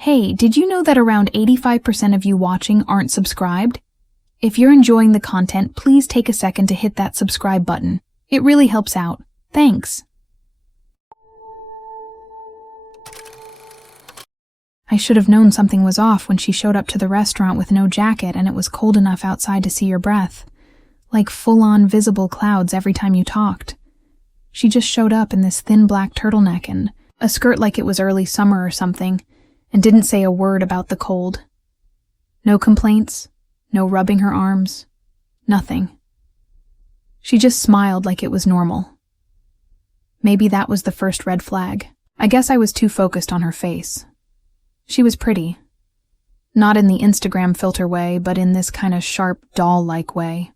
Hey, did you know that around 85% of you watching aren't subscribed? If you're enjoying the content, please take a second to hit that subscribe button. It really helps out. Thanks. I should have known something was off when she showed up to the restaurant with no jacket and it was cold enough outside to see your breath. Like full-on visible clouds every time you talked. She just showed up in this thin black turtleneck and a skirt like it was early summer or something, and didn't say a word about the cold. No complaints, no rubbing her arms, nothing. She just smiled like it was normal. Maybe that was the first red flag. I guess I was too focused on her face. She was pretty. Not in the Instagram filter way, but in this kind of sharp, doll-like way.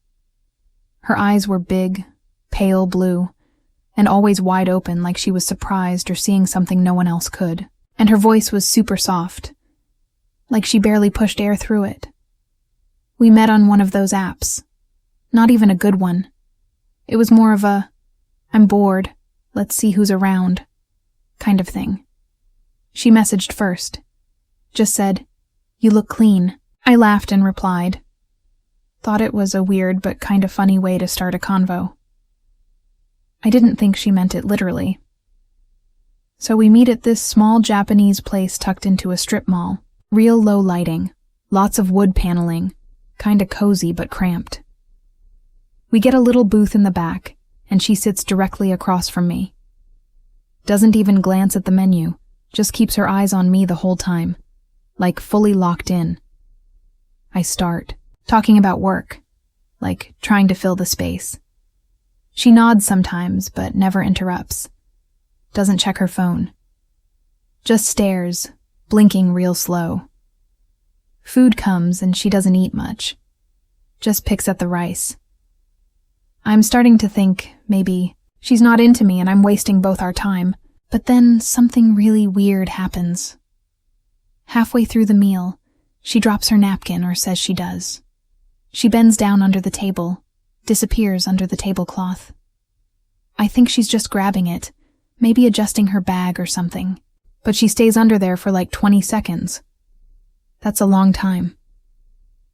Her eyes were big, pale blue, and always wide open like she was surprised or seeing something no one else could. And her voice was super soft, like she barely pushed air through it. We met on one of those apps. Not even a good one. It was more of a, I'm bored, let's see who's around, kind of thing. She messaged first. Just said, "You look clean." I laughed and replied. Thought it was a weird but kind of funny way to start a convo. I didn't think she meant it literally. So we meet at this small Japanese place tucked into a strip mall. Real low lighting, lots of wood paneling, kinda cozy but cramped. We get a little booth in the back, and she sits directly across from me. Doesn't even glance at the menu, just keeps her eyes on me the whole time, like fully locked in. I start, talking about work, like trying to fill the space. She nods sometimes, but never interrupts. Doesn't check her phone. Just stares, blinking real slow. Food comes and she doesn't eat much. Just picks at the rice. I'm starting to think, maybe, she's not into me and I'm wasting both our time. But then something really weird happens. Halfway through the meal, she drops her napkin or says she does. She bends down under the table, disappears under the tablecloth. I think she's just grabbing it, maybe adjusting her bag or something, but she stays under there for like 20 seconds. That's a long time.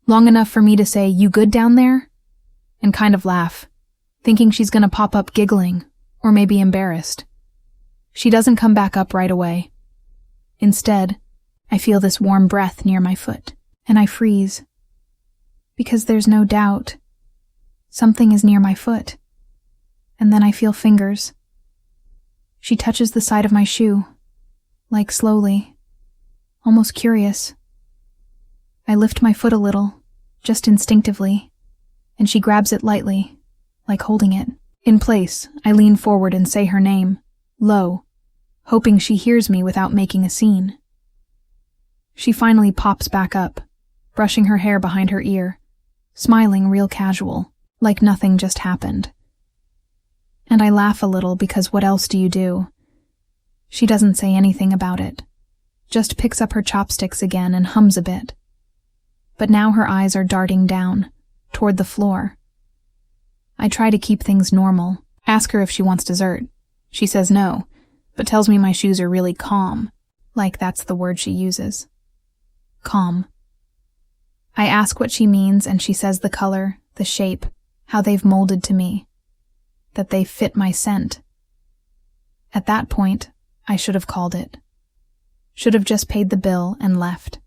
Long enough for me to say, "You good down there?" and kind of laugh, thinking she's gonna pop up giggling, or maybe embarrassed. She doesn't come back up right away. Instead, I feel this warm breath near my foot, and I freeze. Because there's no doubt. Something is near my foot. And then I feel fingers. She touches the side of my shoe, like slowly, almost curious. I lift my foot a little, just instinctively, and she grabs it lightly, like holding it. In place, I lean forward and say her name, low, hoping she hears me without making a scene. She finally pops back up, brushing her hair behind her ear, smiling real casual, like nothing just happened. And I laugh a little because what else do you do? She doesn't say anything about it, just picks up her chopsticks again and hums a bit. But now her eyes are darting down, toward the floor. I try to keep things normal, ask her if she wants dessert. She says no, but tells me my shoes are really calm, like that's the word she uses. Calm. I ask what she means and she says the color, the shape, how they've molded to me. That they fit my scent. At that point, I should have called it. Should have just paid the bill and left.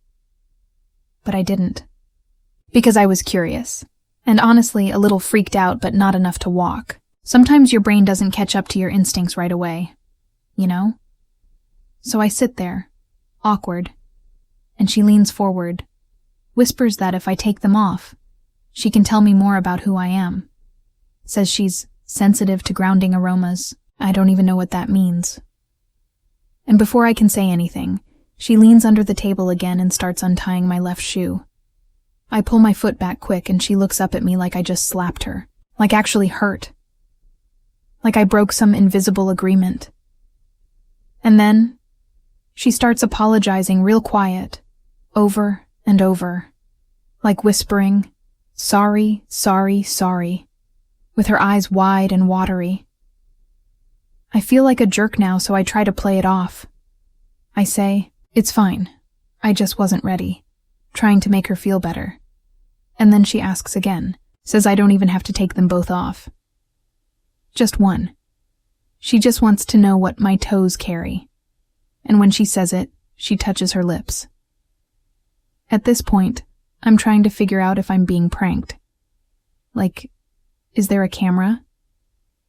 But I didn't. Because I was curious. And honestly, a little freaked out, but not enough to walk. Sometimes your brain doesn't catch up to your instincts right away. You know? So I sit there, awkward. And she leans forward, whispers that if I take them off, she can tell me more about who I am. Says she's sensitive to grounding aromas. I don't even know what that means. And before I can say anything, she leans under the table again and starts untying my left shoe. I pull my foot back quick and she looks up at me like I just slapped her, like actually hurt. Like I broke some invisible agreement. And then, she starts apologizing real quiet, over and over, like whispering, "Sorry, sorry, sorry," with her eyes wide and watery. I feel like a jerk now, so I try to play it off. I say, "It's fine. I just wasn't ready, trying to make her feel better. And then she asks again, says I don't even have to take them both off. Just one. She just wants to know what my toes carry. And when she says it, she touches her lips. At this point, I'm trying to figure out if I'm being pranked. Like, is there a camera?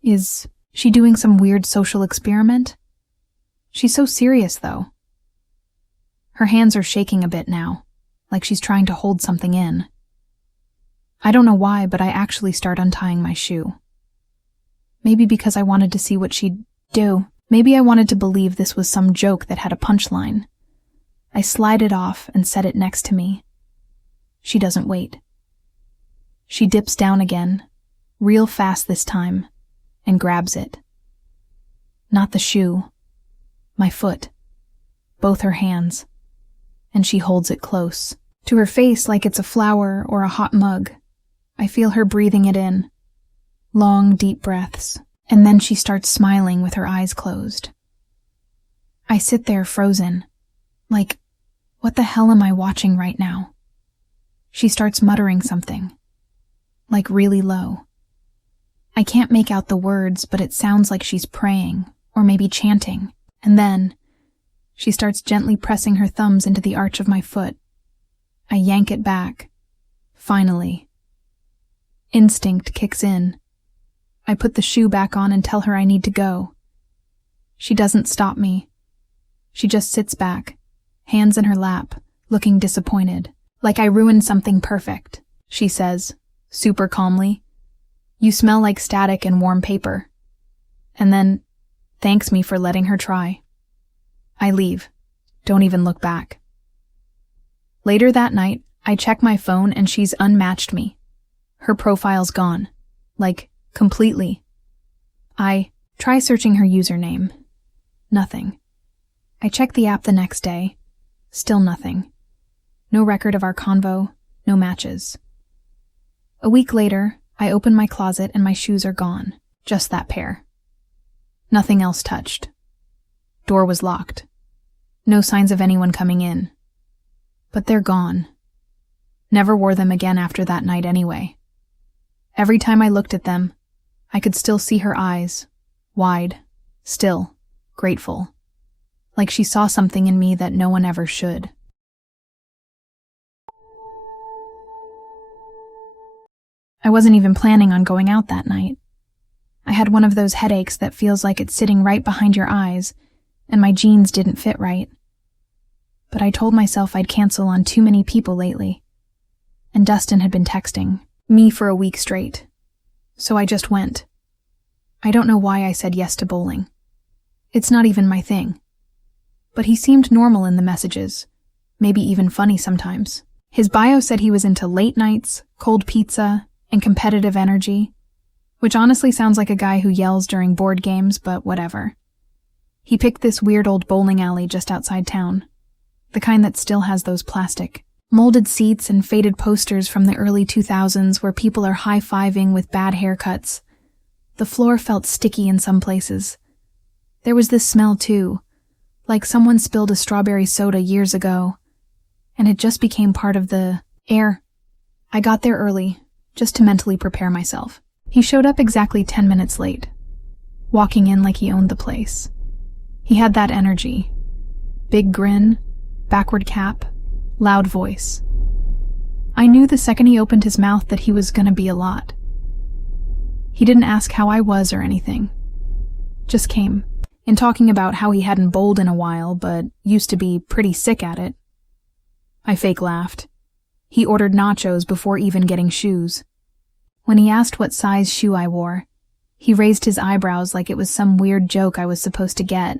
Is she doing some weird social experiment? She's so serious, though. Her hands are shaking a bit now, like she's trying to hold something in. I don't know why, but I actually start untying my shoe. Maybe because I wanted to see what she'd do. Maybe I wanted to believe this was some joke that had a punchline. I slide it off and set it next to me. She doesn't wait. She dips down again, real fast this time, and grabs it. Not the shoe. My foot. Both her hands. And she holds it close, to her face like it's a flower or a hot mug. I feel her breathing it in. Long, deep breaths, and then she starts smiling with her eyes closed. I sit there frozen, like, what the hell am I watching right now? She starts muttering something, like really low. I can't make out the words, but it sounds like she's praying, or maybe chanting, and then she starts gently pressing her thumbs into the arch of my foot. I yank it back. Finally. Instinct kicks in. I put the shoe back on and tell her I need to go. She doesn't stop me. She just sits back, hands in her lap, looking disappointed, like I ruined something perfect. She says, super calmly, "You smell like static and warm paper." And then thanks me for letting her try. I leave. Don't even look back. Later that night, I check my phone and she's unmatched me. Her profile's gone. Like, completely. I try searching her username. Nothing. I check the app the next day. Still nothing. No record of our convo, no matches. A week later, I open my closet and my shoes are gone. Just that pair. Nothing else touched. Door was locked. No signs of anyone coming in. But they're gone. Never wore them again after that night anyway. Every time I looked at them, I could still see her eyes, wide, still, grateful. Like she saw something in me that no one ever should. I wasn't even planning on going out that night. I had one of those headaches that feels like it's sitting right behind your eyes, and my jeans didn't fit right. But I told myself I'd cancel on too many people lately. And Dustin had been texting me for a week straight. So I just went. I don't know why I said yes to bowling. It's not even my thing. But he seemed normal in the messages, maybe even funny sometimes. His bio said he was into late nights, cold pizza, and competitive energy, which honestly sounds like a guy who yells during board games, but whatever. He picked this weird old bowling alley just outside town, the kind that still has those plastic, molded seats and faded posters from the early 2000s where people are high-fiving with bad haircuts. The floor felt sticky in some places. There was this smell too, like someone spilled a strawberry soda years ago, and it just became part of the air. I got there early, just to mentally prepare myself. He showed up exactly 10 minutes late, walking in like he owned the place. He had that energy. Big grin, backward cap, loud voice. I knew the second he opened his mouth that he was gonna be a lot. He didn't ask how I was or anything. Just came, in talking about how he hadn't bowled in a while, but used to be pretty sick at it. I fake laughed. He ordered nachos before even getting shoes. When he asked what size shoe I wore, he raised his eyebrows like it was some weird joke I was supposed to get.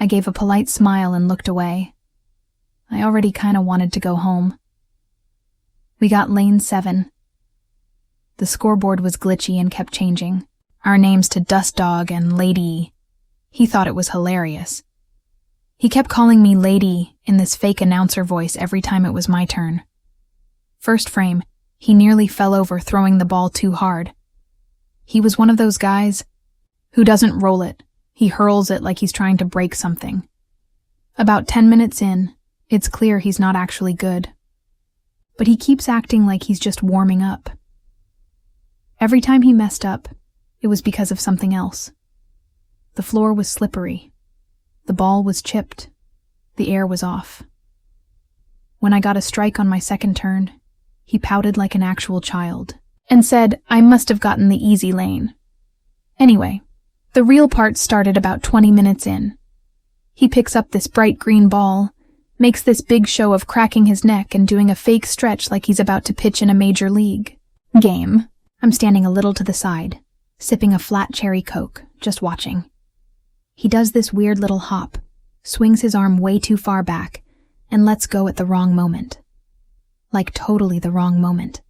I gave a polite smile and looked away. I already kinda wanted to go home. We got lane 7. The scoreboard was glitchy and kept changing. Our names to Dust Dog and Lady. He thought it was hilarious. He kept calling me Lady in this fake announcer voice every time it was my turn. First frame, he nearly fell over throwing the ball too hard. He was one of those guys who doesn't roll it. He hurls it like he's trying to break something. About 10 minutes in, It's clear he's not actually good. But he keeps acting like he's just warming up. Every time he messed up, it was because of something else. The floor was slippery. The ball was chipped. The air was off. When I got a strike on my second turn, he pouted like an actual child and said I must have gotten the easy lane. Anyway, the real part started about 20 minutes in. He picks up this bright green ball, makes this big show of cracking his neck and doing a fake stretch like he's about to pitch in a major league game. I'm standing a little to the side, sipping a flat cherry Coke, just watching. He does this weird little hop, swings his arm way too far back, and lets go at the wrong moment. Like totally the wrong moment.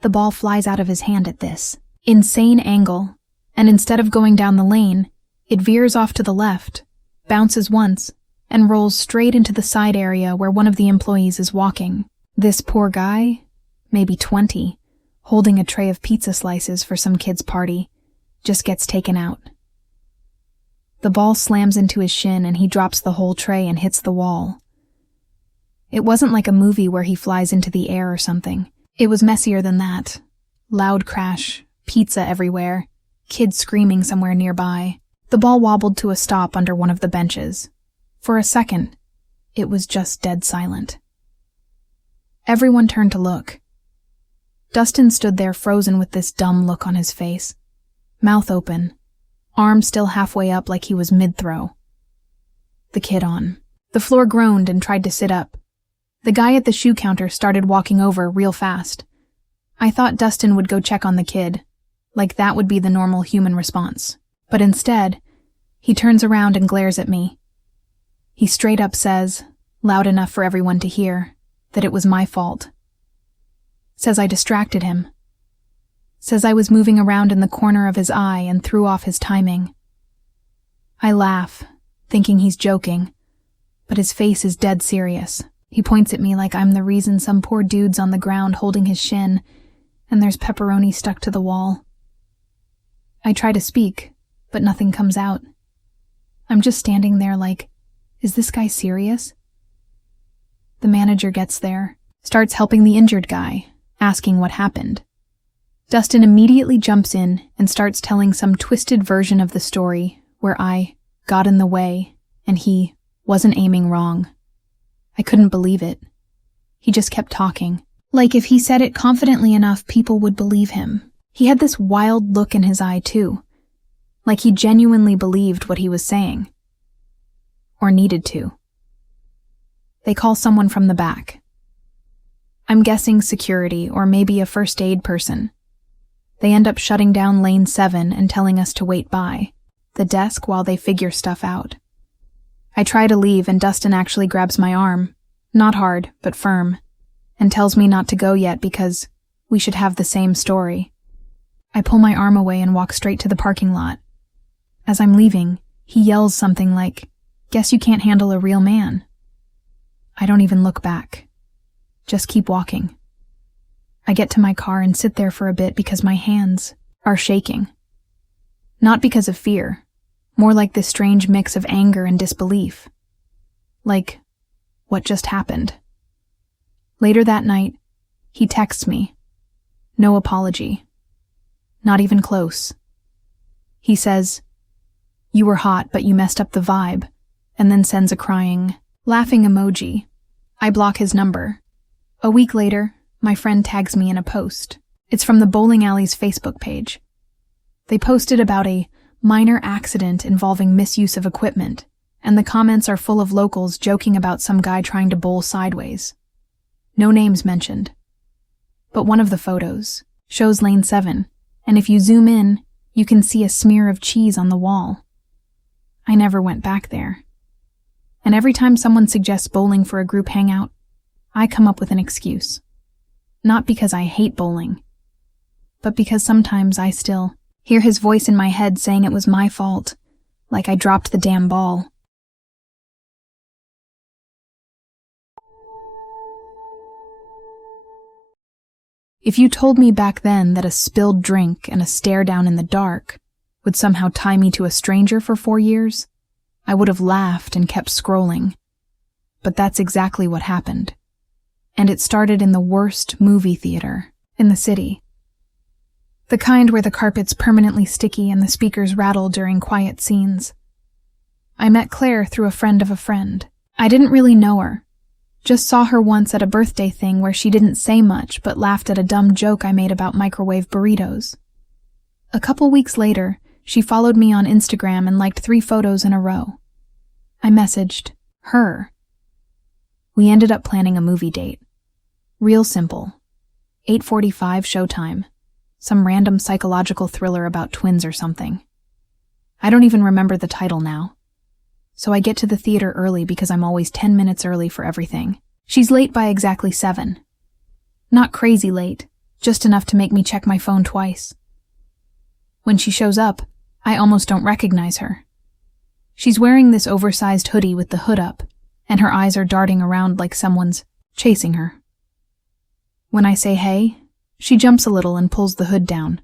The ball flies out of his hand at this insane angle, and instead of going down the lane, it veers off to the left, bounces once, and rolls straight into the side area where one of the employees is walking. This poor guy, maybe 20, holding a tray of pizza slices for some kid's party, just gets taken out. The ball slams into his shin and he drops the whole tray and hits the wall. It wasn't like a movie where he flies into the air or something. It was messier than that. Loud crash, pizza everywhere, kids screaming somewhere nearby. The ball wobbled to a stop under one of the benches. For a second, it was just dead silent. Everyone turned to look. Dustin stood there frozen with this dumb look on his face, mouth open, arm still halfway up like he was mid-throw. The kid on. The floor groaned and tried to sit up. The guy at the shoe counter started walking over real fast. I thought Dustin would go check on the kid, like that would be the normal human response. But instead, he turns around and glares at me. He straight up says, loud enough for everyone to hear, that it was my fault. Says I distracted him. Says I was moving around in the corner of his eye and threw off his timing. I laugh, thinking he's joking, but his face is dead serious. He points at me like I'm the reason some poor dude's on the ground holding his shin, and there's pepperoni stuck to the wall. I try to speak, but nothing comes out. I'm just standing there like, is this guy serious? The manager gets there, starts helping the injured guy, asking what happened. Dustin immediately jumps in and starts telling some twisted version of the story where I got in the way and he wasn't aiming wrong. I couldn't believe it. He just kept talking. Like if he said it confidently enough, people would believe him. He had this wild look in his eye, too. Like he genuinely believed what he was saying. Or needed to. They call someone from the back. I'm guessing security or maybe a first aid person. They end up shutting down lane 7 and telling us to wait by the desk while they figure stuff out. I try to leave and Dustin actually grabs my arm, not hard, but firm, and tells me not to go yet because we should have the same story. I pull my arm away and walk straight to the parking lot. As I'm leaving, he yells something like, "Guess you can't handle a real man." I don't even look back. Just keep walking. I get to my car and sit there for a bit because my hands are shaking. Not because of fear, more like this strange mix of anger and disbelief. Like, what just happened? Later that night, he texts me. No apology. Not even close. He says, "You were hot, but you messed up the vibe," and then sends a crying, laughing emoji. I block his number. A week later, my friend tags me in a post. It's from the bowling alley's Facebook page. They posted about a minor accident involving misuse of equipment, and the comments are full of locals joking about some guy trying to bowl sideways. No names mentioned. But one of the photos shows lane 7, and if you zoom in, you can see a smear of cheese on the wall. I never went back there. And every time someone suggests bowling for a group hangout, I come up with an excuse. Not because I hate bowling, but because sometimes I still hear his voice in my head saying it was my fault, like I dropped the damn ball. If you told me back then that a spilled drink and a stare down in the dark would somehow tie me to a stranger for 4 years, I would have laughed and kept scrolling. but that's exactly what happened. And it started in the worst movie theater in the city. The kind where the carpet's permanently sticky and the speakers rattle during quiet scenes. I met Claire through a friend of a friend. I didn't really know her. Just saw her once at a birthday thing where she didn't say much but laughed at a dumb joke I made about microwave burritos. A couple weeks later, she followed me on Instagram and liked 3 photos in a row. I messaged her. We ended up planning a movie date. Real simple. 8:45 showtime. Some random psychological thriller about twins or something. I don't even remember the title now. So I get to the theater early because I'm always 10 minutes early for everything. She's late by exactly 7. Not crazy late, just enough to make me check my phone twice. When she shows up, I almost don't recognize her. She's wearing this oversized hoodie with the hood up, and her eyes are darting around like someone's chasing her. When I say hey, she jumps a little and pulls the hood down.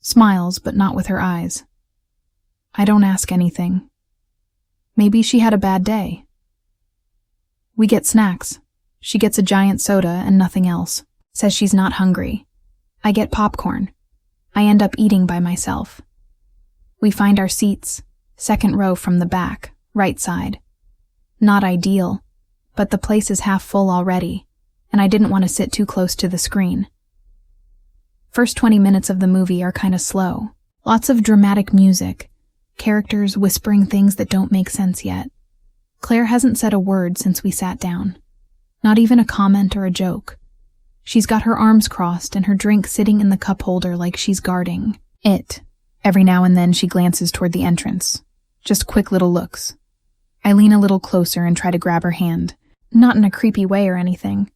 Smiles, but not with her eyes. I don't ask anything. Maybe she had a bad day. We get snacks. She gets a giant soda and nothing else. Says she's not hungry. I get popcorn. I end up eating by myself. We find our seats, second row from the back, right side. Not ideal, but the place is half full already, and I didn't want to sit too close to the screen. First 20 minutes of the movie are kind of slow. Lots of dramatic music. Characters whispering things that don't make sense yet. Claire hasn't said a word since we sat down. Not even a comment or a joke. She's got her arms crossed and her drink sitting in the cup holder like she's guarding it. Every now and then she glances toward the entrance. Just quick little looks. I lean a little closer and try to grab her hand. Not in a creepy way or anything.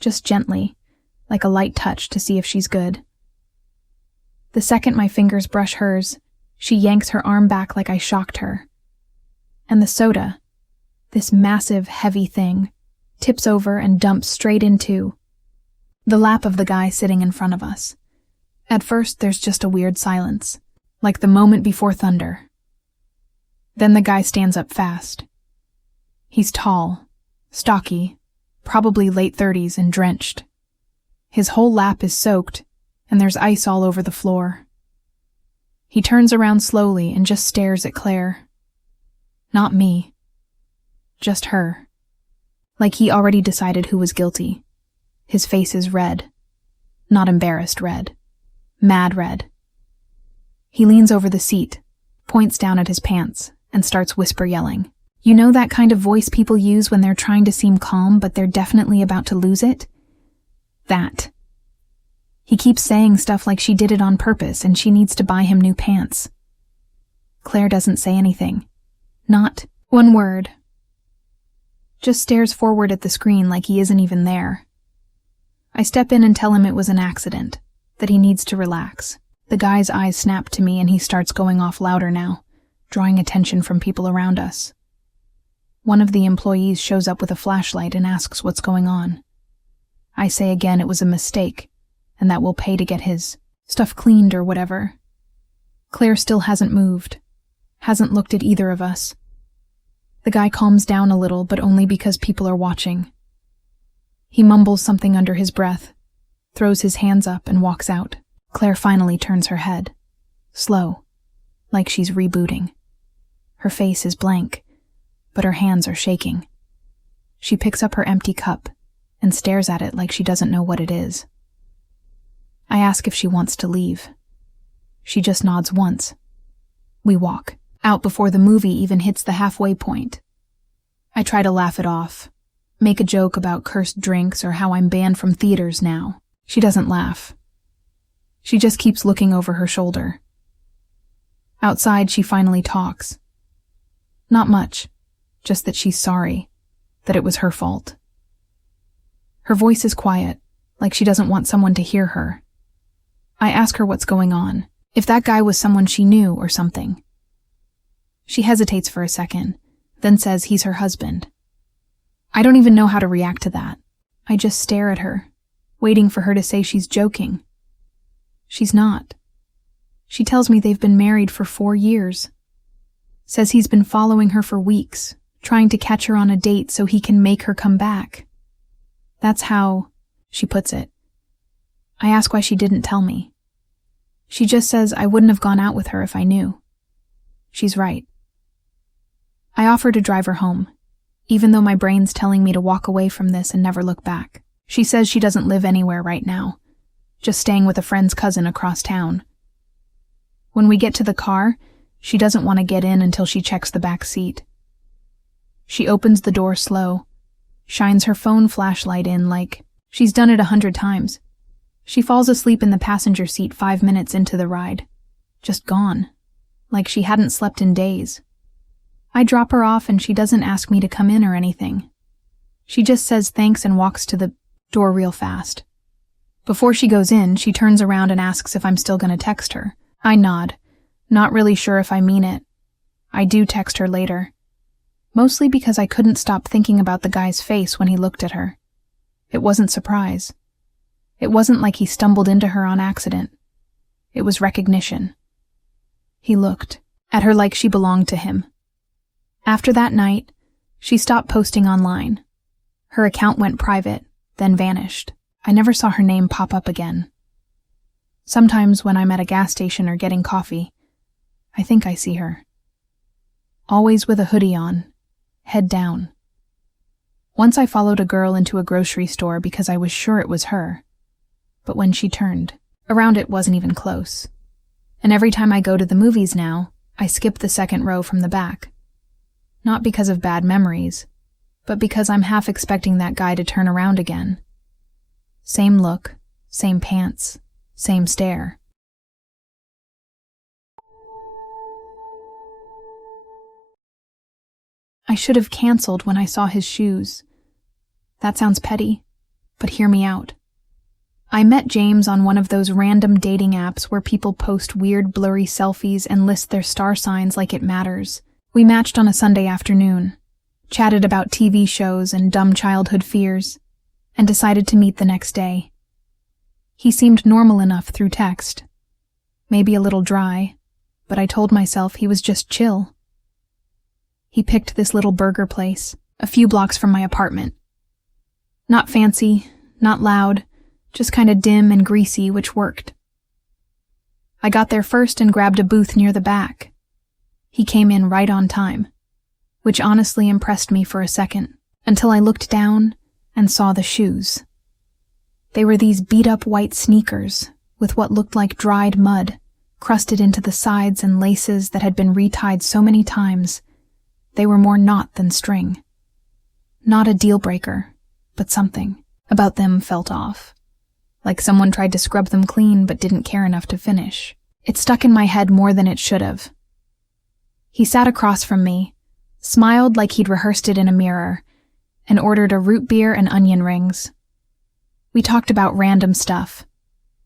Just gently, like a light touch to see if she's good. The second my fingers brush hers, she yanks her arm back like I shocked her. And the soda, this massive, heavy thing, tips over and dumps straight into the lap of the guy sitting in front of us. At first, there's just a weird silence, like the moment before thunder. Then the guy stands up fast. He's tall, stocky, probably late 30s and drenched. His whole lap is soaked, and there's ice all over the floor. He turns around slowly and just stares at Claire. Not me. Just her. Like he already decided who was guilty. His face is red. Not embarrassed red. Mad red. He leans over the seat, points down at his pants, and starts whisper yelling. You know that kind of voice people use when they're trying to seem calm but they're definitely about to lose it? That. He keeps saying stuff like she did it on purpose and she needs to buy him new pants. Claire doesn't say anything. Not one word. Just stares forward at the screen like he isn't even there. I step in and tell him it was an accident, that he needs to relax. The guy's eyes snap to me and he starts going off louder now, drawing attention from people around us. One of the employees shows up with a flashlight and asks what's going on. I say again it was a mistake, and that we'll pay to get his stuff cleaned or whatever. Claire still hasn't moved, hasn't looked at either of us. The guy calms down a little, but only because people are watching. He mumbles something under his breath, throws his hands up and walks out. Claire finally turns her head, slow, like she's rebooting. Her face is blank, but her hands are shaking. She picks up her empty cup and stares at it like she doesn't know what it is. I ask if she wants to leave. She just nods once. We walk, out before the movie even hits the halfway point. I try to laugh it off, make a joke about cursed drinks or how I'm banned from theaters now. She doesn't laugh. She just keeps looking over her shoulder. Outside, she finally talks. Not much, just that she's sorry, that it was her fault. Her voice is quiet, like she doesn't want someone to hear her. I ask her what's going on, if that guy was someone she knew or something. She hesitates for a second, then says he's her husband. I don't even know how to react to that. I just stare at her, waiting for her to say she's joking. She's not. She tells me they've been married for 4 years. Says he's been following her for weeks, trying to catch her on a date so he can make her come back. That's how she puts it. I ask why she didn't tell me. She just says I wouldn't have gone out with her if I knew. She's right. I offer to drive her home, even though my brain's telling me to walk away from this and never look back. She says she doesn't live anywhere right now, just staying with a friend's cousin across town. When we get to the car, she doesn't want to get in until she checks the back seat. She opens the door slow, shines her phone flashlight in like she's done it 100 times. She falls asleep in the passenger seat 5 minutes into the ride. Just gone, like she hadn't slept in days. I drop her off and she doesn't ask me to come in or anything. She just says thanks and walks to the door real fast. Before she goes in, she turns around and asks if I'm still going to text her. I nod, not really sure if I mean it. I do text her later, mostly because I couldn't stop thinking about the guy's face when he looked at her. It wasn't surprise. It wasn't like he stumbled into her on accident. It was recognition. He looked at her like she belonged to him. After that night, she stopped posting online. Her account went private, then vanished. I never saw her name pop up again. Sometimes when I'm at a gas station or getting coffee, I think I see her. Always with a hoodie on, head down. Once I followed a girl into a grocery store because I was sure it was her. But when she turned around, it wasn't even close. And every time I go to the movies now, I skip the second row from the back. Not because of bad memories, but because I'm half expecting that guy to turn around again. Same look, same pants, same stare. I should have canceled when I saw his shoes. That sounds petty, but hear me out. I met James on one of those random dating apps where people post weird blurry selfies and list their star signs like it matters. We matched on a Sunday afternoon, chatted about TV shows and dumb childhood fears, and decided to meet the next day. He seemed normal enough through text. Maybe a little dry, but I told myself he was just chill. He picked this little burger place, a few blocks from my apartment. Not fancy, not loud, just kind of dim and greasy, which worked. I got there first and grabbed a booth near the back. He came in right on time, which honestly impressed me for a second, until I looked down and saw the shoes. They were these beat-up white sneakers with what looked like dried mud, crusted into the sides and laces that had been retied so many times. They were more knot than string. Not a deal-breaker, but something about them felt off. Like someone tried to scrub them clean but didn't care enough to finish. It stuck in my head more than it should have. He sat across from me, smiled like he'd rehearsed it in a mirror, and ordered a root beer and onion rings. We talked about random stuff.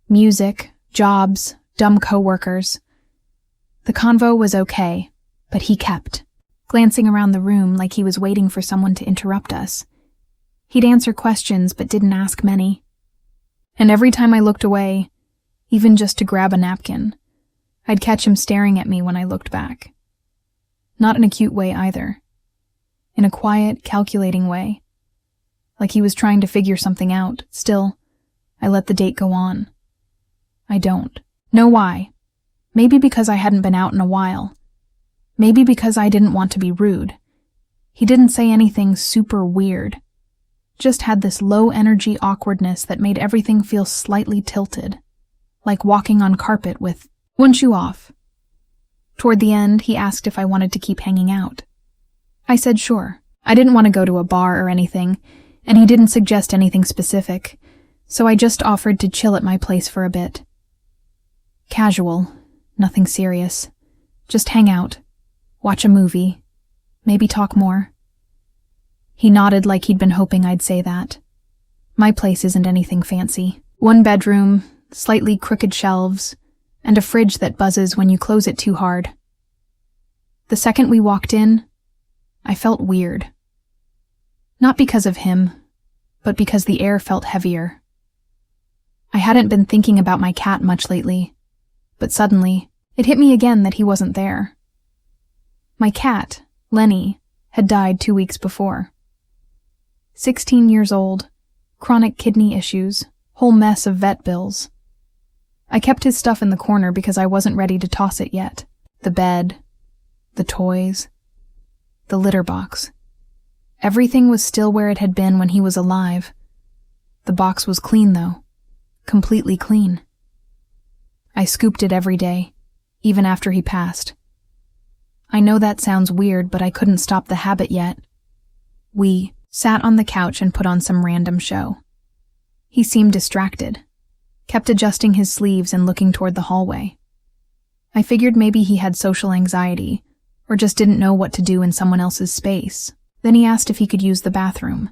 Music, jobs, dumb coworkers. The convo was okay, but he kept glancing around the room like he was waiting for someone to interrupt us. He'd answer questions but didn't ask many. And every time I looked away, even just to grab a napkin, I'd catch him staring at me when I looked back. Not in a cute way either. In a quiet, calculating way. Like he was trying to figure something out. Still, I let the date go on. I don't know why. Maybe because I hadn't been out in a while. Maybe because I didn't want to be rude. He didn't say anything super weird. Just had this low-energy awkwardness that made everything feel slightly tilted. Like walking on carpet with one shoe off. Toward the end, he asked if I wanted to keep hanging out. I said sure. I didn't want to go to a bar or anything, and he didn't suggest anything specific, so I just offered to chill at my place for a bit. Casual, nothing serious. Just hang out, watch a movie, maybe talk more. He nodded like he'd been hoping I'd say that. My place isn't anything fancy. 1 bedroom, slightly crooked shelves, and a fridge that buzzes when you close it too hard. The second we walked in, I felt weird. Not because of him, but because the air felt heavier. I hadn't been thinking about my cat much lately, but suddenly, it hit me again that he wasn't there. My cat, Lenny, had died 2 weeks before. 16 years old, chronic kidney issues, whole mess of vet bills. I kept his stuff in the corner because I wasn't ready to toss it yet. The bed, the toys, the litter box. Everything was still where it had been when he was alive. The box was clean, though. Completely clean. I scooped it every day, even after he passed. I know that sounds weird, but I couldn't stop the habit yet. We sat on the couch and put on some random show. He seemed distracted, kept adjusting his sleeves and looking toward the hallway. I figured maybe he had social anxiety, or just didn't know what to do in someone else's space. Then he asked if he could use the bathroom.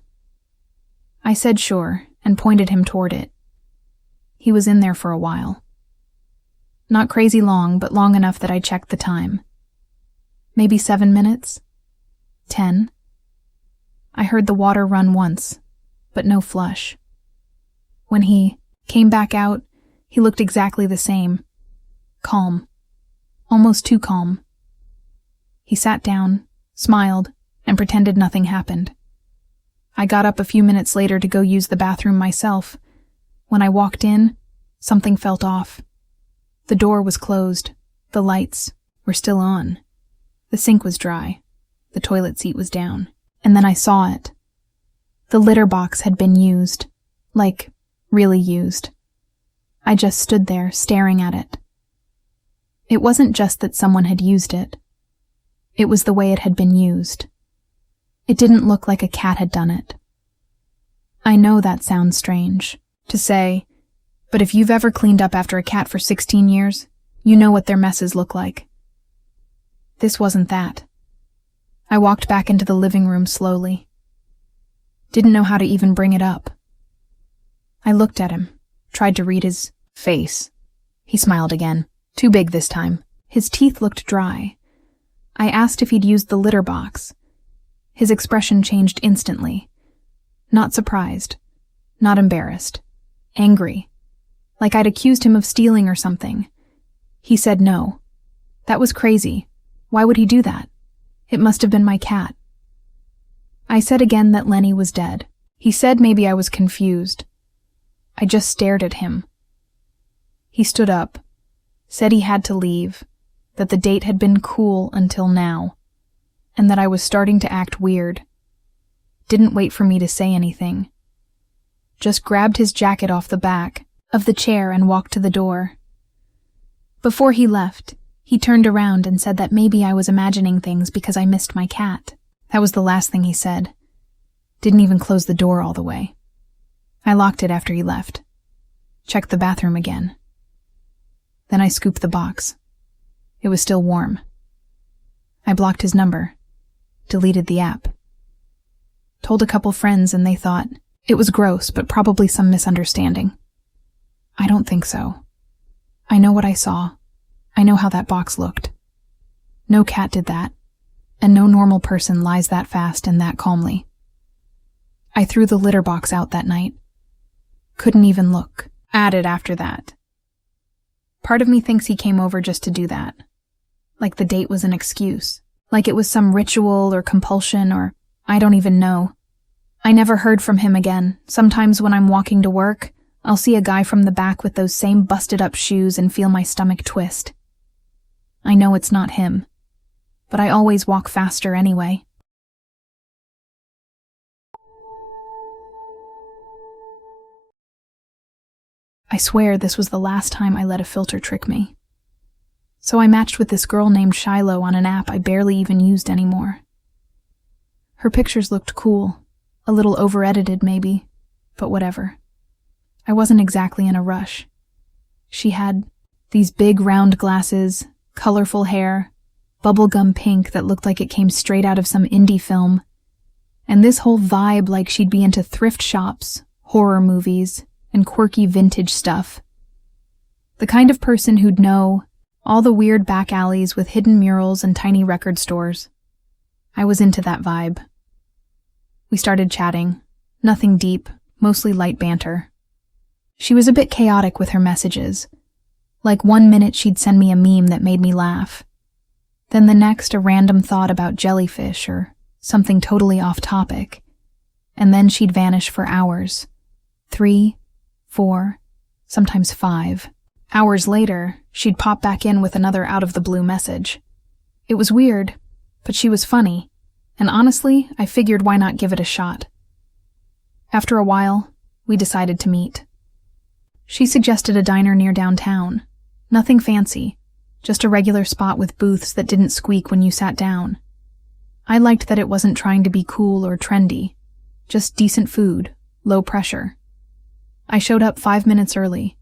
I said sure, and pointed him toward it. He was in there for a while. Not crazy long, but long enough that I checked the time. Maybe 7 minutes? 10? I heard the water run once, but no flush. When he came back out, he looked exactly the same. Calm. Almost too calm. He sat down, smiled, and pretended nothing happened. I got up a few minutes later to go use the bathroom myself. When I walked in, something felt off. The door was closed. The lights were still on. The sink was dry. The toilet seat was down. And then I saw it. The litter box had been used. Like, really used. I just stood there, staring at it. It wasn't just that someone had used it. It was the way it had been used. It didn't look like a cat had done it. I know that sounds strange to say, but if you've ever cleaned up after a cat for 16 years, you know what their messes look like. This wasn't that. I walked back into the living room slowly. Didn't know how to even bring it up. I looked at him, tried to read his face. He smiled again, too big this time. His teeth looked dry. I asked if he'd used the litter box. His expression changed instantly. Not surprised. Not embarrassed. Angry. Like I'd accused him of stealing or something. He said no. That was crazy. Why would he do that? It must have been my cat. I said again that Lenny was dead. He said maybe I was confused. I just stared at him. He stood up, said he had to leave, that the date had been cool until now, and that I was starting to act weird. Didn't wait for me to say anything. Just grabbed his jacket off the back of the chair and walked to the door. Before he left, he turned around and said that maybe I was imagining things because I missed my cat. That was the last thing he said. Didn't even close the door all the way. I locked it after he left. Checked the bathroom again. Then I scooped the box. It was still warm. I blocked his number. Deleted the app. Told a couple friends and they thought it was gross, but probably some misunderstanding. I don't think so. I know what I saw. I know how that box looked. No cat did that, and no normal person lies that fast and that calmly. I threw the litter box out that night. Couldn't even look at it after that. Part of me thinks he came over just to do that. Like the date was an excuse. Like it was some ritual or compulsion or I don't even know. I never heard from him again. Sometimes when I'm walking to work, I'll see a guy from the back with those same busted-up shoes and feel my stomach twist. I know it's not him, but I always walk faster anyway. I swear this was the last time I let a filter trick me. So I matched with this girl named Shiloh on an app I barely even used anymore. Her pictures looked cool, a little over-edited maybe, but whatever. I wasn't exactly in a rush. She had these big round glasses, colorful hair, bubblegum pink that looked like it came straight out of some indie film, and this whole vibe like she'd be into thrift shops, horror movies, and quirky vintage stuff. The kind of person who'd know all the weird back alleys with hidden murals and tiny record stores. I was into that vibe. We started chatting. Nothing deep, mostly light banter. She was a bit chaotic with her messages. Like 1 minute she'd send me a meme that made me laugh. Then the next a random thought about jellyfish or something totally off topic, and then she'd vanish for hours. 3, 4, sometimes 5. Hours later, she'd pop back in with another out-of-the-blue message. It was weird, but she was funny, and honestly, I figured why not give it a shot. After a while, we decided to meet. She suggested a diner near downtown. Nothing fancy, just a regular spot with booths that didn't squeak when you sat down. I liked that it wasn't trying to be cool or trendy, just decent food, low pressure. I showed up 5 minutes early,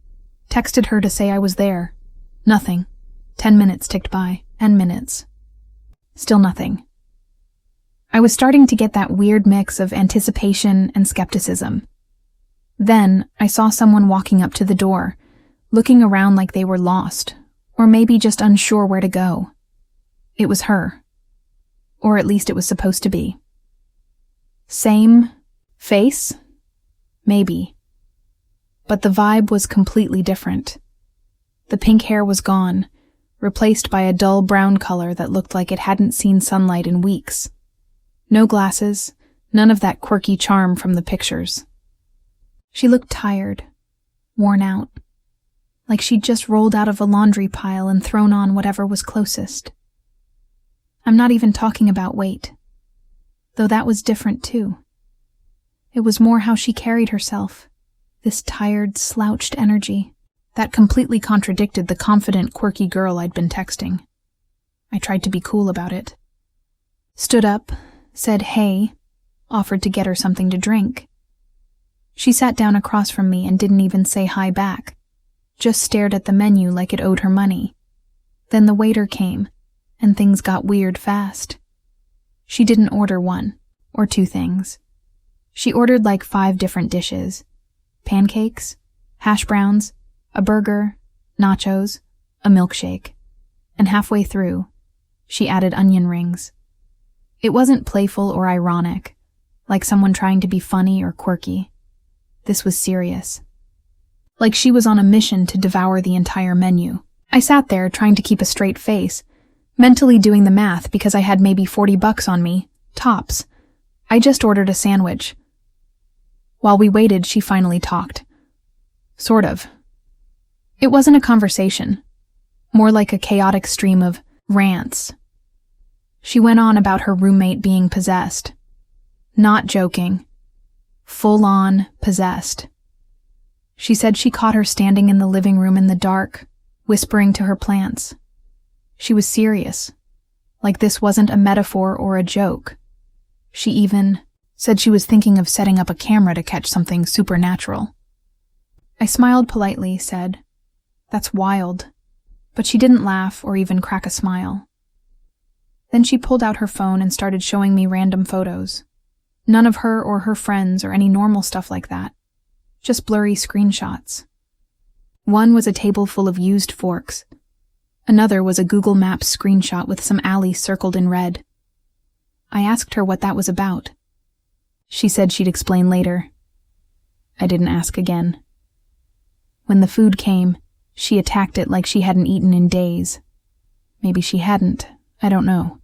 texted her to say I was there. Nothing. 10 minutes ticked by, 10 minutes. Still nothing. I was starting to get that weird mix of anticipation and skepticism. Then I saw someone walking up to the door, looking around like they were lost, or maybe just unsure where to go. It was her. Or at least it was supposed to be. Same face? Maybe. But the vibe was completely different. The pink hair was gone, replaced by a dull brown color that looked like it hadn't seen sunlight in weeks. No glasses, none of that quirky charm from the pictures. She looked tired, worn out, like she'd just rolled out of a laundry pile and thrown on whatever was closest. I'm not even talking about weight, though that was different too. It was more how she carried herself, this tired, slouched energy that completely contradicted the confident, quirky girl I'd been texting. I tried to be cool about it. Stood up, said hey, offered to get her something to drink. She sat down across from me and didn't even say hi back, just stared at the menu like it owed her money. Then the waiter came, and things got weird fast. She didn't order 1 or 2 things. She ordered like 5 different dishes. Pancakes, hash browns, a burger, nachos, a milkshake. And halfway through, she added onion rings. It wasn't playful or ironic, like someone trying to be funny or quirky. This was serious. Like she was on a mission to devour the entire menu. I sat there trying to keep a straight face, mentally doing the math because I had maybe $40 on me, tops. I just ordered a sandwich. While we waited, she finally talked. Sort of. It wasn't a conversation, more like a chaotic stream of rants. She went on about her roommate being possessed. Not joking. Full-on possessed. She said she caught her standing in the living room in the dark, whispering to her plants. She was serious, like this wasn't a metaphor or a joke. She even said she was thinking of setting up a camera to catch something supernatural. I smiled politely, said, "That's wild," but she didn't laugh or even crack a smile. Then she pulled out her phone and started showing me random photos. None of her or her friends or any normal stuff like that. Just blurry screenshots. One was a table full of used forks. Another was a Google Maps screenshot with some alley circled in red. I asked her what that was about. She said she'd explain later. I didn't ask again. When the food came, she attacked it like she hadn't eaten in days. Maybe she hadn't, I don't know.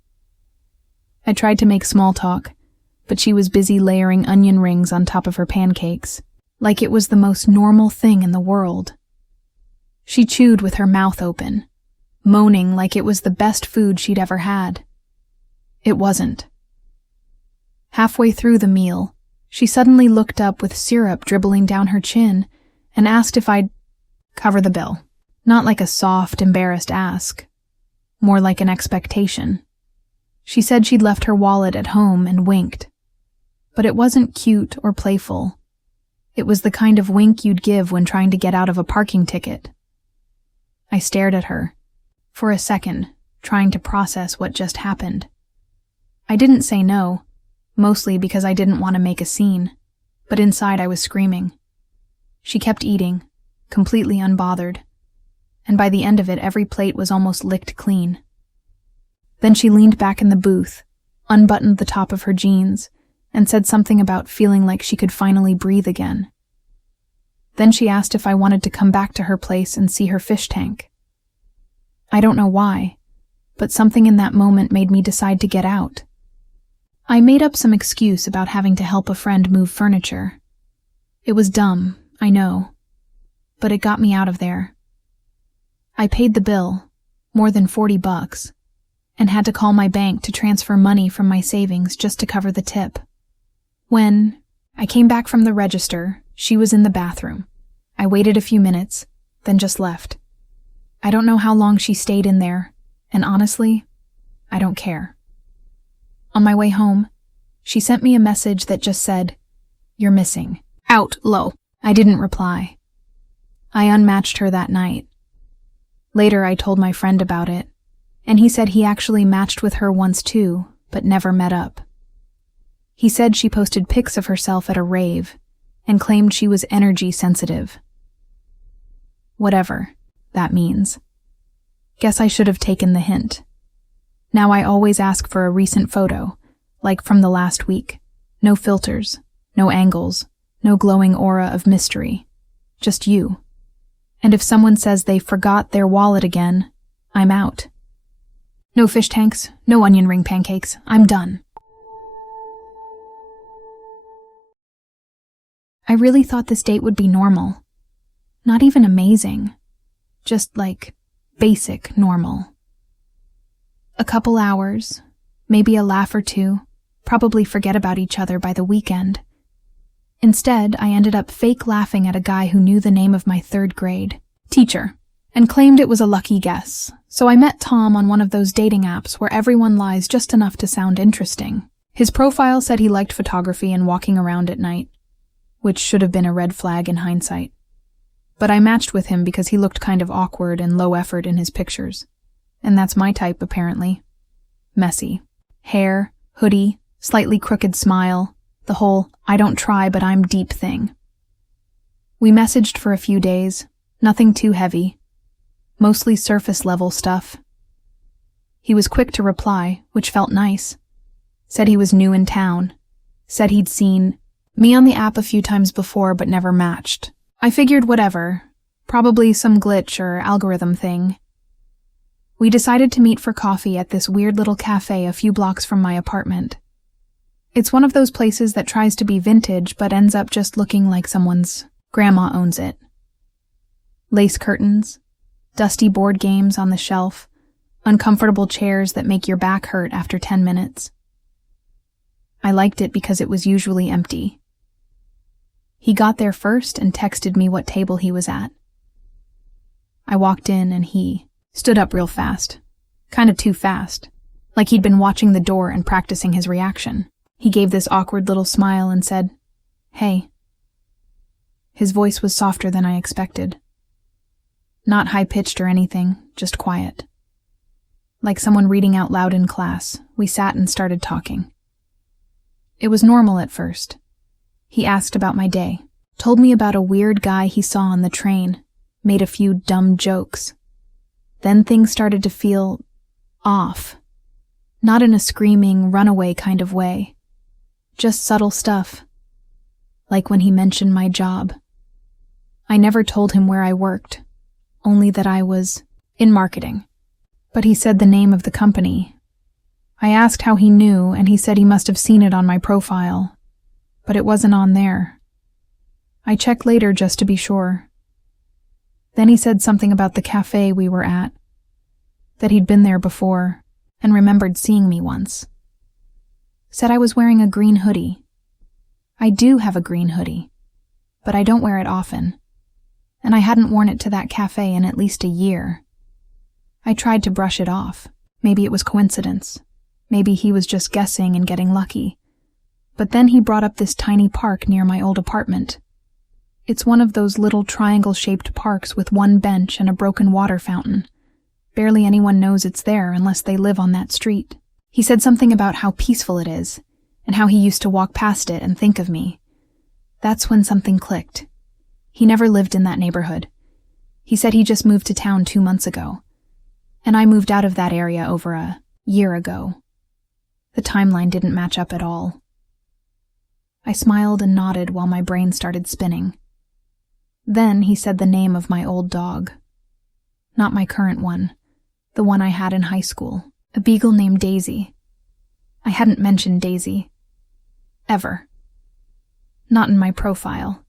I tried to make small talk, but she was busy layering onion rings on top of her pancakes, like it was the most normal thing in the world. She chewed with her mouth open, moaning like it was the best food she'd ever had. It wasn't. Halfway through the meal, she suddenly looked up with syrup dribbling down her chin and asked if I'd cover the bill. Not like a soft, embarrassed ask, more like an expectation. She said she'd left her wallet at home and winked. But it wasn't cute or playful. It was the kind of wink you'd give when trying to get out of a parking ticket. I stared at her, for a second, trying to process what just happened. I didn't say no, mostly because I didn't want to make a scene, but inside I was screaming. She kept eating, completely unbothered, and by the end of it every plate was almost licked clean. Then she leaned back in the booth, unbuttoned the top of her jeans, and said something about feeling like she could finally breathe again. Then she asked if I wanted to come back to her place and see her fish tank. I don't know why, but something in that moment made me decide to get out. I made up some excuse about having to help a friend move furniture. It was dumb, I know, but it got me out of there. I paid the bill, more than $40, and had to call my bank to transfer money from my savings just to cover the tip. When I came back from the register, she was in the bathroom. I waited a few minutes, then just left. I don't know how long she stayed in there, and honestly, I don't care. On my way home, she sent me a message that just said, "You're missing. Out, low." I didn't reply. I unmatched her that night. Later, I told my friend about it, and he said he actually matched with her once too, but never met up. He said she posted pics of herself at a rave and claimed she was energy sensitive. Whatever that means. Guess I should have taken the hint. Now I always ask for a recent photo, like from the last week. No filters, no angles, no glowing aura of mystery. Just you. And if someone says they forgot their wallet again, I'm out. No fish tanks, no onion ring pancakes. I'm done. I really thought this date would be normal. Not even amazing. Just like basic normal. A couple hours, maybe a laugh or two, probably forget about each other by the weekend. Instead, I ended up fake laughing at a guy who knew the name of my 3rd grade teacher and claimed it was a lucky guess. So I met Tom on one of those dating apps where everyone lies just enough to sound interesting. His profile said he liked photography and walking around at night, which should have been a red flag in hindsight. But I matched with him because he looked kind of awkward and low effort in his pictures. And that's my type, apparently. Messy. Hair, hoodie, slightly crooked smile, the whole "I don't try but I'm deep" thing. We messaged for a few days, nothing too heavy. Mostly surface level stuff. He was quick to reply, which felt nice. Said he was new in town. Said he'd seen me on the app a few times before but never matched. I figured whatever, probably some glitch or algorithm thing. We decided to meet for coffee at this weird little cafe a few blocks from my apartment. It's one of those places that tries to be vintage but ends up just looking like someone's grandma owns it. Lace curtains, dusty board games on the shelf, uncomfortable chairs that make your back hurt after 10 minutes. I liked it because it was usually empty. He got there first and texted me what table he was at. I walked in and he stood up real fast. Kind of too fast. Like he'd been watching the door and practicing his reaction. He gave this awkward little smile and said, "Hey." His voice was softer than I expected. Not high-pitched or anything, just quiet. Like someone reading out loud in class, we sat and started talking. It was normal at first. He asked about my day, told me about a weird guy he saw on the train, made a few dumb jokes. Then things started to feel off. Not in a screaming, runaway kind of way. Just subtle stuff. Like when he mentioned my job. I never told him where I worked, only that I was in marketing. But he said the name of the company. I asked how he knew, and he said he must have seen it on my profile. But it wasn't on there. I checked later just to be sure. Then he said something about the cafe we were at, that he'd been there before and remembered seeing me once. Said I was wearing a green hoodie. I do have a green hoodie, but I don't wear it often, and I hadn't worn it to that cafe in at least a year. I tried to brush it off. Maybe it was coincidence. Maybe he was just guessing and getting lucky. But then he brought up this tiny park near my old apartment. It's one of those little triangle-shaped parks with one bench and a broken water fountain. Barely anyone knows it's there unless they live on that street. He said something about how peaceful it is, and how he used to walk past it and think of me. That's when something clicked. He never lived in that neighborhood. He said he just moved to town 2 months ago, and I moved out of that area over a year ago. The timeline didn't match up at all. I smiled and nodded while my brain started spinning. Then he said the name of my old dog. Not my current one, the one I had in high school, a beagle named Daisy. I hadn't mentioned Daisy. Ever. Not in my profile.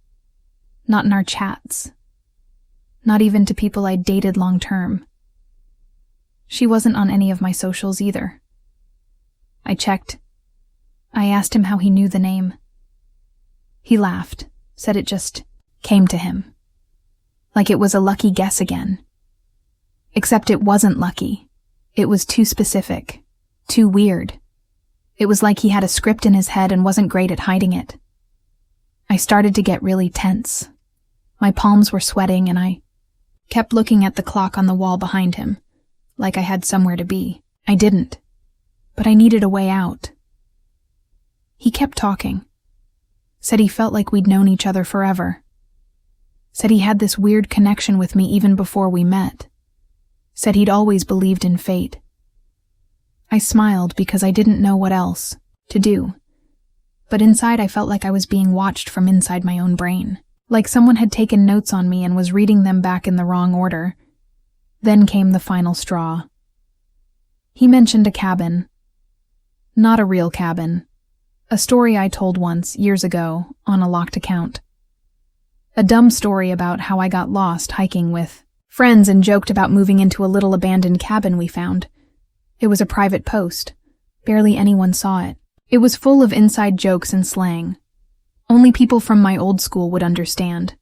Not in our chats. Not even to people I'd dated long term. She wasn't on any of my socials either. I checked. I asked him how he knew the name. He laughed, said it just came to him. Like it was a lucky guess again. Except it wasn't lucky. It was too specific. Too weird. It was like he had a script in his head and wasn't great at hiding it. I started to get really tense. My palms were sweating and I kept looking at the clock on the wall behind him, like I had somewhere to be. I didn't, but I needed a way out. He kept talking. Said he felt like we'd known each other forever. Said he had this weird connection with me even before we met. Said he'd always believed in fate. I smiled because I didn't know what else to do. But inside I felt like I was being watched from inside my own brain. Like someone had taken notes on me and was reading them back in the wrong order. Then came the final straw. He mentioned a cabin. Not a real cabin. A story I told once, years ago, on a locked account. A dumb story about how I got lost hiking with friends and joked about moving into a little abandoned cabin we found. It was a private post. Barely anyone saw it. It was full of inside jokes and slang. Only people from my old school would understand.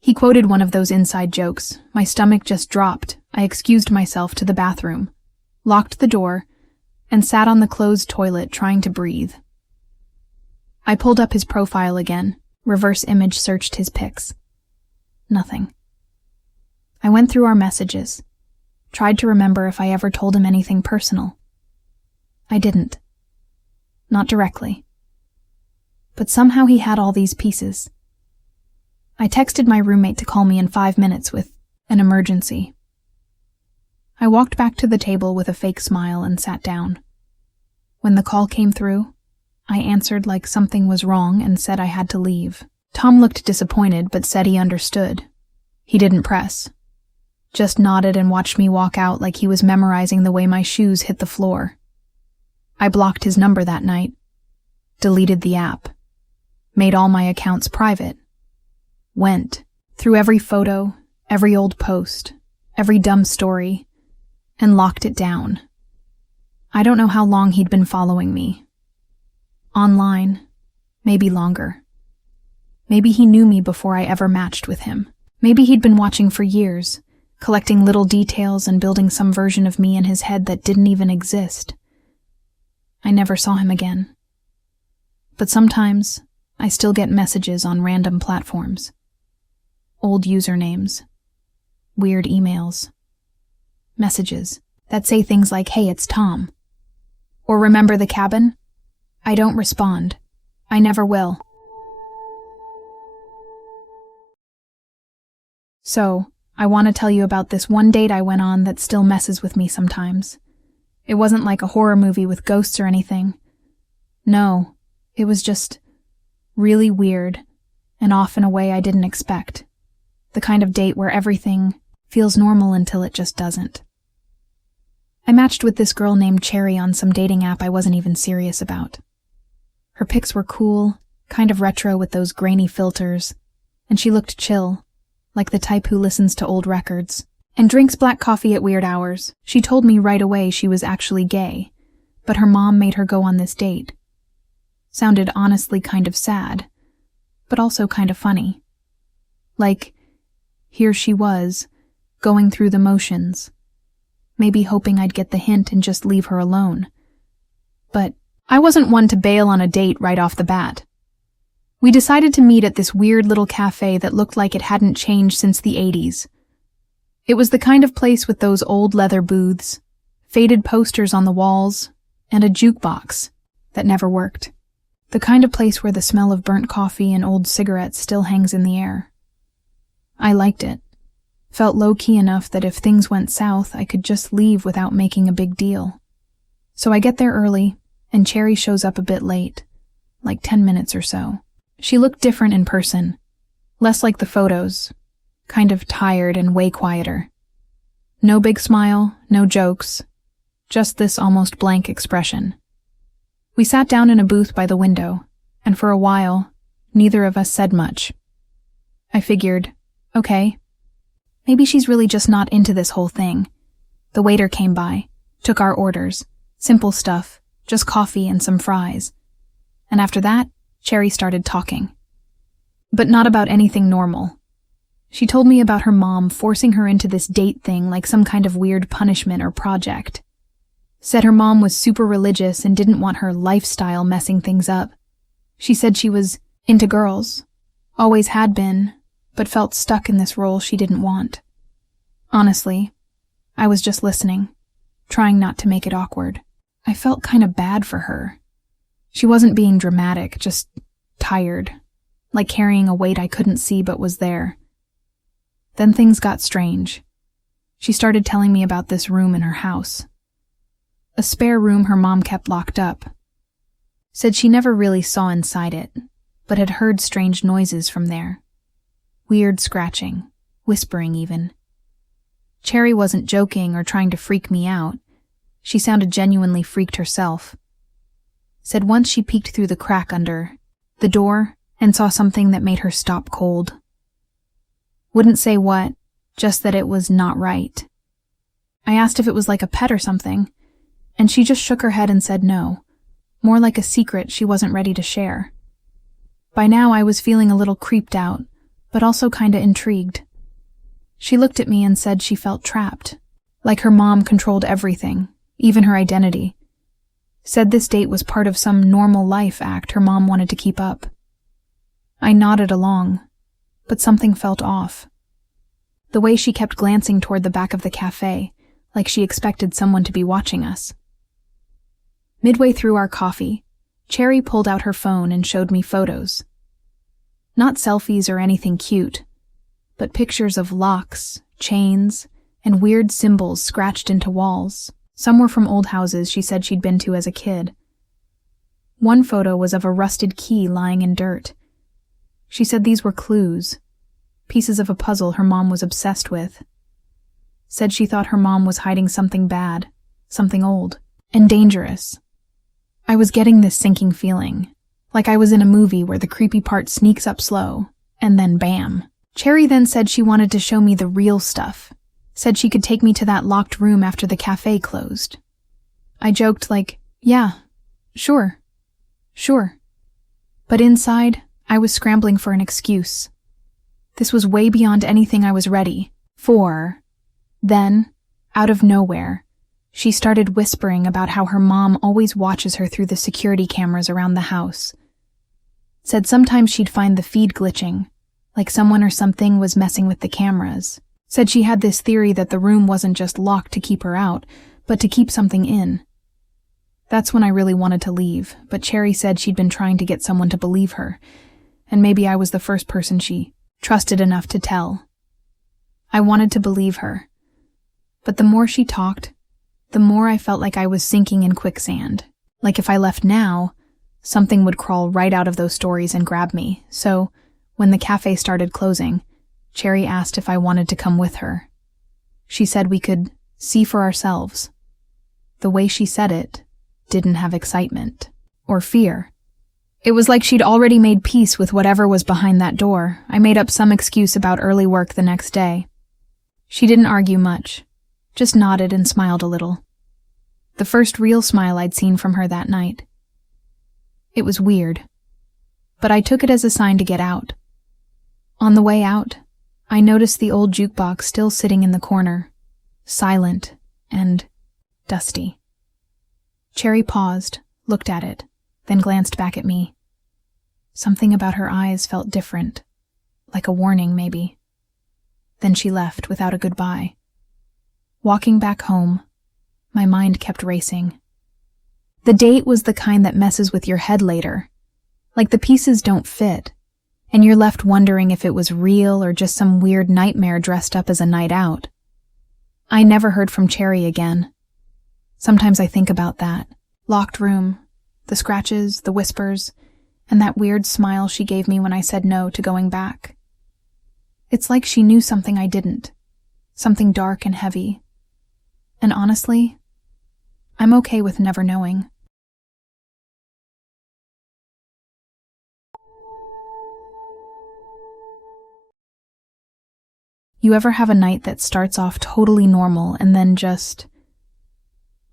He quoted one of those inside jokes. My stomach just dropped. I excused myself to the bathroom, locked the door, and sat on the closed toilet trying to breathe. I pulled up his profile again, reverse image searched his pics. Nothing. I went through our messages, tried to remember if I ever told him anything personal. I didn't. Not directly. But somehow he had all these pieces. I texted my roommate to call me in 5 minutes with an emergency. I walked back to the table with a fake smile and sat down. When the call came through, I answered like something was wrong and said I had to leave. Tom looked disappointed but said he understood. He didn't press. Just nodded and watched me walk out like he was memorizing the way my shoes hit the floor. I blocked his number that night, deleted the app, made all my accounts private, went through every photo, every old post, every dumb story, and locked it down. I don't know how long he'd been following me. Online, maybe longer. Maybe he knew me before I ever matched with him. Maybe he'd been watching for years, collecting little details and building some version of me in his head that didn't even exist. I never saw him again. But sometimes, I still get messages on random platforms. Old usernames. Weird emails. Messages that say things like, "Hey, it's Tom." Or "Remember the cabin?" I don't respond. I never will. So, I want to tell you about this one date I went on that still messes with me sometimes. It wasn't like a horror movie with ghosts or anything. No, it was just really weird and off in a way I didn't expect. The kind of date where everything feels normal until it just doesn't. I matched with this girl named Cherry on some dating app I wasn't even serious about. Her pics were cool, kind of retro with those grainy filters, and she looked chill, like the type who listens to old records and drinks black coffee at weird hours. She told me right away she was actually gay, but her mom made her go on this date. Sounded honestly kind of sad, but also kind of funny. Like, here she was, going through the motions, maybe hoping I'd get the hint and just leave her alone. But I wasn't one to bail on a date right off the bat. We decided to meet at this weird little cafe that looked like it hadn't changed since the 80s. It was the kind of place with those old leather booths, faded posters on the walls, and a jukebox that never worked. The kind of place where the smell of burnt coffee and old cigarettes still hangs in the air. I liked it. Felt low-key enough that if things went south, I could just leave without making a big deal. So I get there early, and Cherry shows up a bit late, like 10 minutes or so. She looked different in person, less like the photos, kind of tired and way quieter. No big smile, no jokes, just this almost blank expression. We sat down in a booth by the window, and for a while, neither of us said much. I figured, okay, maybe she's really just not into this whole thing. The waiter came by, took our orders, simple stuff, just coffee and some fries. And after that, Cherry started talking. But not about anything normal. She told me about her mom forcing her into this date thing like some kind of weird punishment or project. Said her mom was super religious and didn't want her lifestyle messing things up. She said she was into girls, always had been, but felt stuck in this role she didn't want. Honestly, I was just listening, trying not to make it awkward. I felt kind of bad for her. She wasn't being dramatic, just tired, like carrying a weight I couldn't see but was there. Then things got strange. She started telling me about this room in her house. A spare room her mom kept locked up. Said she never really saw inside it, but had heard strange noises from there. Weird scratching, whispering even. Cherry wasn't joking or trying to freak me out. She sounded genuinely freaked herself. Said once she peeked through the crack under the door and saw something that made her stop cold. Wouldn't say what, just that it was not right. I asked if it was like a pet or something, and she just shook her head and said no, more like a secret she wasn't ready to share. By now I was feeling a little creeped out, but also kinda intrigued. She looked at me and said she felt trapped, like her mom controlled everything, even her identity. Said this date was part of some normal life act her mom wanted to keep up. I nodded along, but something felt off. The way she kept glancing toward the back of the cafe, like she expected someone to be watching us. Midway through our coffee, Cherry pulled out her phone and showed me photos. Not selfies or anything cute, but pictures of locks, chains, and weird symbols scratched into walls. Some were from old houses she said she'd been to as a kid. One photo was of a rusted key lying in dirt. She said these were clues, pieces of a puzzle her mom was obsessed with. Said she thought her mom was hiding something bad, something old, and dangerous. I was getting this sinking feeling, like I was in a movie where the creepy part sneaks up slow, and then bam. Cherry then said she wanted to show me the real stuff, said she could take me to that locked room after the cafe closed. I joked like, yeah, sure. But inside, I was scrambling for an excuse. This was way beyond anything I was ready for. Then, out of nowhere, she started whispering about how her mom always watches her through the security cameras around the house. Said sometimes she'd find the feed glitching, like someone or something was messing with the cameras. Said she had this theory that the room wasn't just locked to keep her out, but to keep something in. That's when I really wanted to leave, but Cherry said she'd been trying to get someone to believe her, and maybe I was the first person she trusted enough to tell. I wanted to believe her, but the more she talked, the more I felt like I was sinking in quicksand. Like if I left now, something would crawl right out of those stories and grab me. So, when the cafe started closing, Cherry asked if I wanted to come with her. She said we could see for ourselves. The way she said it didn't have excitement or fear. It was like she'd already made peace with whatever was behind that door. I made up some excuse about early work the next day. She didn't argue much, just nodded and smiled a little. The first real smile I'd seen from her that night. It was weird, but I took it as a sign to get out. On the way out, I noticed the old jukebox still sitting in the corner, silent and dusty. Cherry paused, looked at it, then glanced back at me. Something about her eyes felt different, like a warning maybe. Then she left without a goodbye. Walking back home, my mind kept racing. The date was the kind that messes with your head later. Like the pieces don't fit, and you're left wondering if it was real or just some weird nightmare dressed up as a night out. I never heard from Cherry again. Sometimes I think about that. Locked room, the scratches, the whispers, and that weird smile she gave me when I said no to going back. It's like she knew something I didn't, something dark and heavy. And honestly, I'm okay with never knowing. You ever have a night that starts off totally normal and then just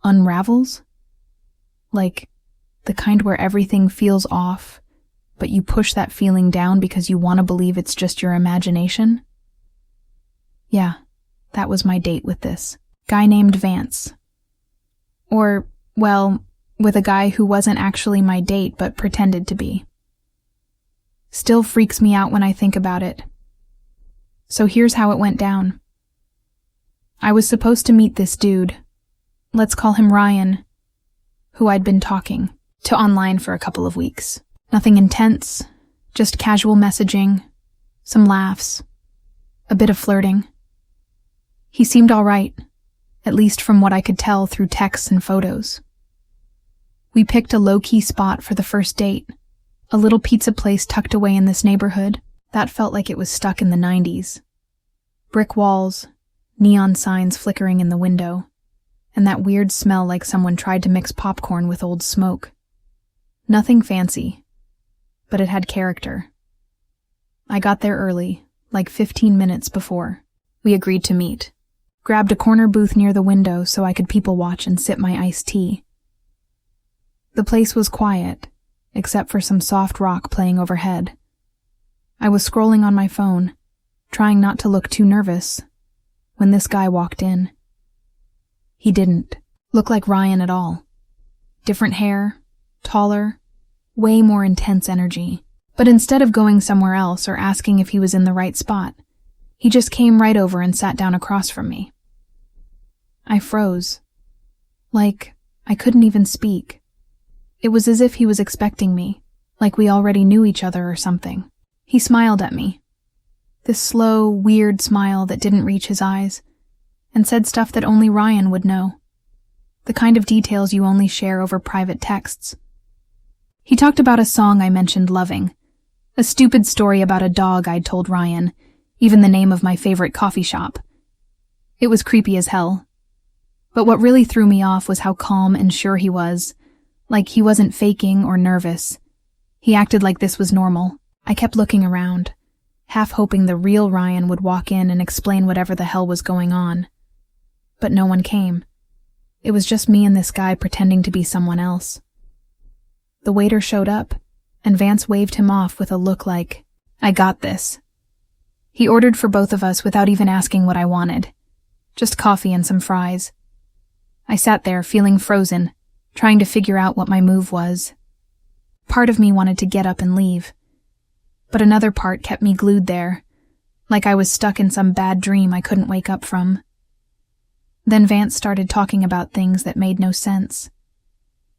unravels? Like the kind where everything feels off, but you push that feeling down because you want to believe it's just your imagination? Yeah, that was my date with this guy named Vance. Or, well, with a guy who wasn't actually my date but pretended to be. Still freaks me out when I think about it. So here's how it went down. I was supposed to meet this dude, let's call him Ryan, who I'd been talking to online for a couple of weeks. Nothing intense, just casual messaging, some laughs, a bit of flirting. He seemed all right, at least from what I could tell through texts and photos. We picked a low-key spot for the first date, a little pizza place tucked away in this neighborhood that felt like it was stuck in the 90s. Brick walls, neon signs flickering in the window, and that weird smell like someone tried to mix popcorn with old smoke. Nothing fancy, but it had character. I got there early, like 15 minutes before. We agreed to meet. Grabbed a corner booth near the window so I could people watch and sip my iced tea. The place was quiet, except for some soft rock playing overhead. I was scrolling on my phone, trying not to look too nervous, when this guy walked in. He didn't look like Ryan at all. Different hair, taller, way more intense energy. But instead of going somewhere else or asking if he was in the right spot, he just came right over and sat down across from me. I froze. Like, I couldn't even speak. It was as if he was expecting me, like we already knew each other or something. He smiled at me. This slow, weird smile that didn't reach his eyes, and said stuff that only Ryan would know. The kind of details you only share over private texts. He talked about a song I mentioned loving, a stupid story about a dog I'd told Ryan, even the name of my favorite coffee shop. It was creepy as hell. But what really threw me off was how calm and sure he was, like he wasn't faking or nervous. He acted like this was normal. I kept looking around, half hoping the real Ryan would walk in and explain whatever the hell was going on. But no one came. It was just me and this guy pretending to be someone else. The waiter showed up, and Vance waved him off with a look like, "I got this." He ordered for both of us without even asking what I wanted. Just coffee and some fries. I sat there feeling frozen, trying to figure out what my move was. Part of me wanted to get up and leave, but another part kept me glued there, like I was stuck in some bad dream I couldn't wake up from. Then Vance started talking about things that made no sense.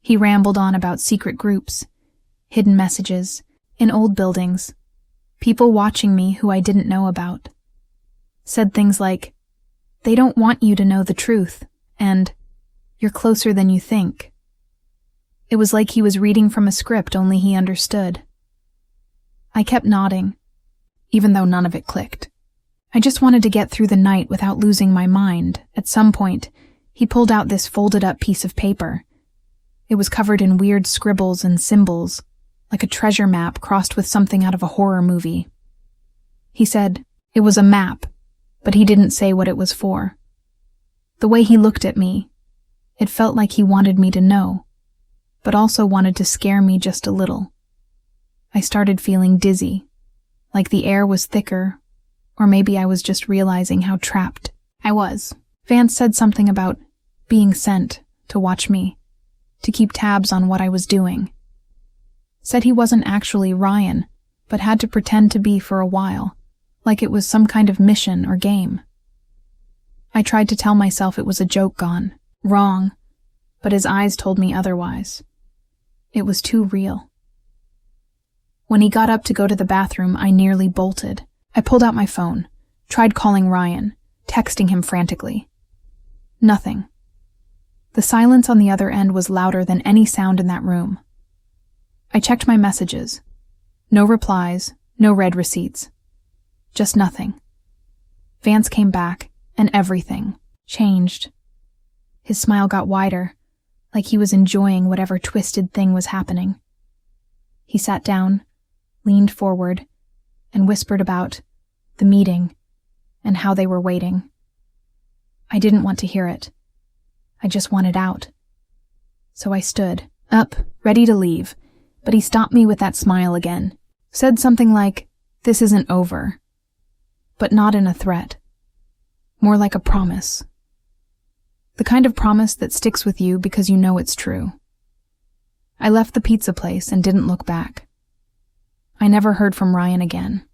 He rambled on about secret groups, hidden messages, in old buildings, people watching me who I didn't know about. Said things like, "They don't want you to know the truth," and "You're closer than you think." It was like he was reading from a script only he understood. I kept nodding, even though none of it clicked. I just wanted to get through the night without losing my mind. At some point, he pulled out this folded-up piece of paper. It was covered in weird scribbles and symbols, like a treasure map crossed with something out of a horror movie. He said it was a map, but he didn't say what it was for. The way he looked at me, it felt like he wanted me to know, but also wanted to scare me just a little. I started feeling dizzy, like the air was thicker, or maybe I was just realizing how trapped I was. Vance said something about being sent to watch me, to keep tabs on what I was doing. Said he wasn't actually Ryan, but had to pretend to be for a while, like it was some kind of mission or game. I tried to tell myself it was a joke gone wrong, but his eyes told me otherwise. It was too real. When he got up to go to the bathroom, I nearly bolted. I pulled out my phone, tried calling Ryan, texting him frantically. Nothing. The silence on the other end was louder than any sound in that room. I checked my messages. No replies, no read receipts. Just nothing. Vance came back, and everything changed. His smile got wider, like he was enjoying whatever twisted thing was happening. He sat down, leaned forward, and whispered about the meeting and how they were waiting. I didn't want to hear it. I just wanted out. So I stood, up, ready to leave, but he stopped me with that smile again. Said something like, "This isn't over." But not in a threat. More like a promise. The kind of promise that sticks with you because you know it's true. I left the pizza place and didn't look back. I never heard from Ryan again.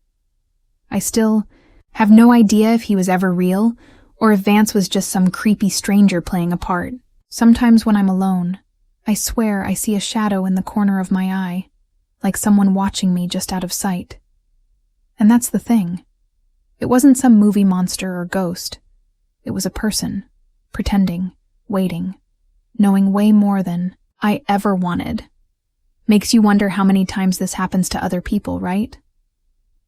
I still have no idea if he was ever real or if Vance was just some creepy stranger playing a part. Sometimes when I'm alone, I swear I see a shadow in the corner of my eye, like someone watching me just out of sight. And that's the thing. It wasn't some movie monster or ghost. It was a person, pretending, waiting, knowing way more than I ever wanted. Makes you wonder how many times this happens to other people, right?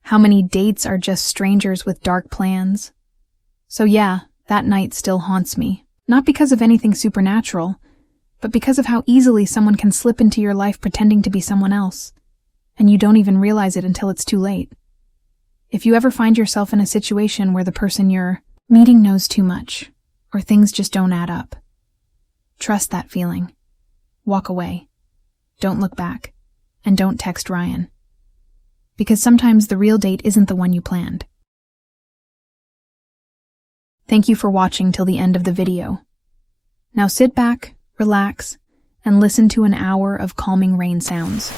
How many dates are just strangers with dark plans? So yeah, that night still haunts me. Not because of anything supernatural, but because of how easily someone can slip into your life pretending to be someone else, and you don't even realize it until it's too late. If you ever find yourself in a situation where the person you're meeting knows too much, or things just don't add up, trust that feeling. Walk away. Don't look back. And don't text Ryan. Because sometimes the real date isn't the one you planned. Thank you for watching till the end of the video. Now sit back, relax, and listen to an hour of calming rain sounds.